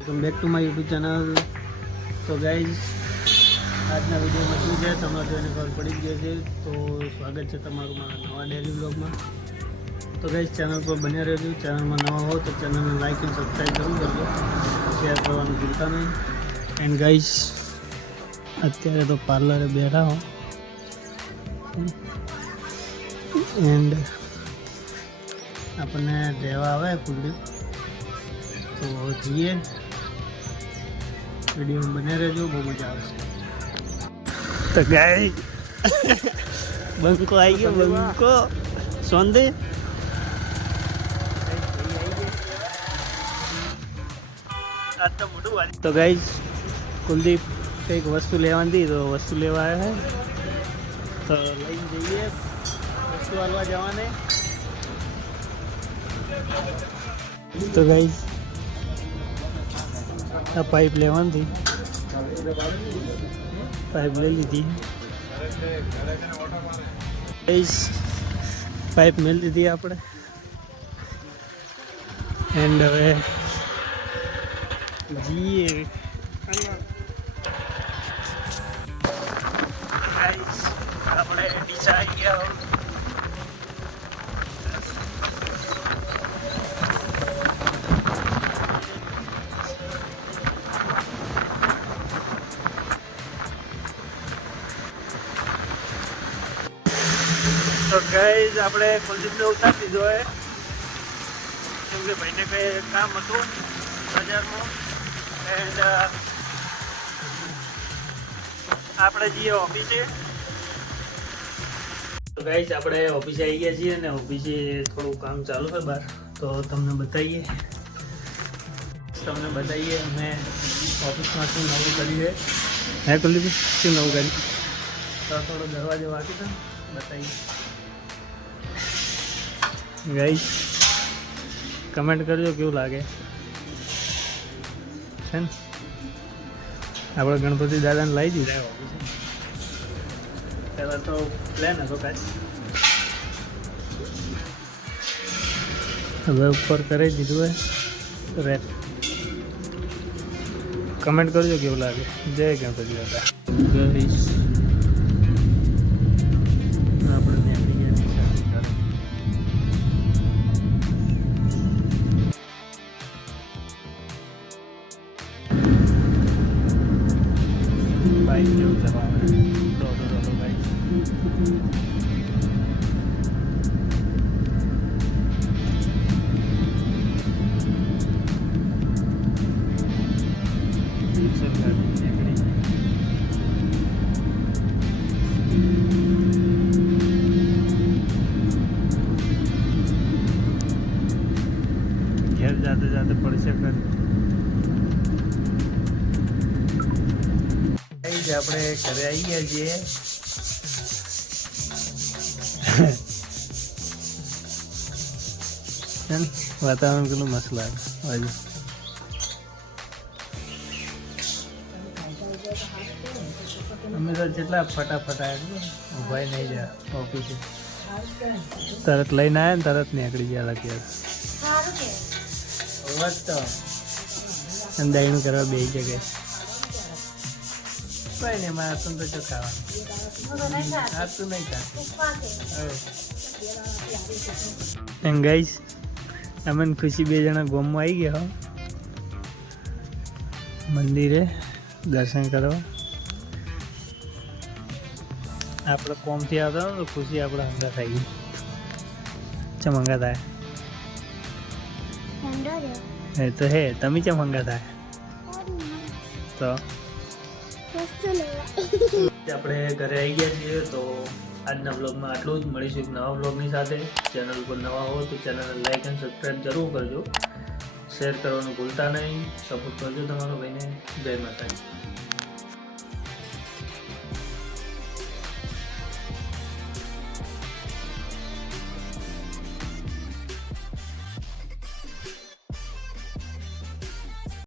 Welcome back to my YouTube channel. તો guys, આજના વિડીયોમાં શું છે તમને જોઈને ખબર પડી જ ગઈ છે. તો સ્વાગત છે તમારું મારા નવા ડેલી બ્લોગમાં. તો ગાઈઝ, ચેનલ પર બન્યા રહેજો. ચેનલમાં નવા હો તો ચેનલને લાઈક અને સબસ્ક્રાઈબ જરૂર કરજો, શેર કરવાનું ભૂલતા નહીં. એન્ડ ગાઈઝ, અત્યારે તો પાર્લરે બેઠા હો એન્ડ આપણને રહેવા આવે કુલદીપ, તો જઈએ. વિડીયો બને રહેજો, બહુ મજા આવશે. તો ગાય બંકો આવી ગયો, બંકો સોંદે. તો ગાઈઝ, કુલદીપ કંઈક વસ્તુ લેવાની હતી, તો વસ્તુ લેવા આવ્યા છે. તો લઈને જઈએ, વસ્તુ હાલવા જવાને. તો ગાઈઝ, આ પાઇપ લેવાની હતી, પાઇપ લઈ લીધી. પાઇપ મેળ દીધી આપણે. એન્ડ હવે જઈએ. આપણે ડીસા આવી ગયા. તો ગાઈઝ, આપણે કુલદીપને ઉતારી દીધો હોય, કેમ કે ભાઈને કંઈ કામ હતું બજારમાં. એન્ડ આપણે જઈએ ઓફિસે. તો ગાઈઝ, આપણે ઓફિસે આવી ગયા છીએ અને ઓફિસે થોડું કામ ચાલુ છે બહાર, તો તમને બતાવીએ. અમે ઓફિસમાં શું નવું કર્યું છે. હે કુલદીપ, શું નવું કર્યું? તો થોડો દરવાજો વાંકી દો, બતાવીએ. ગાઈઝ, કમેન્ટ કરજો કેવું લાગે છે ને. આપણે ગણપતિ દાદાને લઈ દીધા ઓફિસે. પહેલાં તો પ્લેન હતો કાંઈ, હવે ઉપર કરી દીધું હોય. રેપ કમેન્ટ કરજો કેવું લાગે. જય ગણપતિ દાદા. ગાઈઝ, આપણે બાઈક જેવું ચલાવે દોડો બાઈક. ઘેર જાતે જાતે પડશે કરે. આપણે ઘરે આવી ગયા છીએ. વાતાવરણ કેટલું મસ્ત લાગે. બાજુ અમે તો જેટલા ફટાફટ ઉભા નહીં રહ્યા ઓફિસે, તરત લઈને આવ્યા ને તરત નીકળી ગયા. લખ્યા તો અંદાજનું કરવા બે જગ્યાએ. કઈ નહીં, મારે આતું તો જો ખાવાનું આતું નહીં ખાતું. ગાઈઝ, અમે ખુશી બે જણા ગોમમાં આવી ગયા મંદિરે દર્શન કરવા. આપણે કોમથી આવતા તો ખુશી આપણે હંગા થઈ ગઈ. ચમ હંગા થાય એ તો હે. તમે ચમ હંગા થાય તો આપણે ઘરે આવી ગયા છીએ. તો આજના બ્લોગમાં આટલું જ. મળીશું એક નવા બ્લોગની સાથે. ચેનલ ઉપર નવા હો તો ચેનલને લાઈક અને સબસ્ક્રાઈબ જરૂર કરજો. શેર કરવાનું ભૂલતા નહીં. સપોર્ટ કરજો તમારો ભાઈને. જય માતાજી.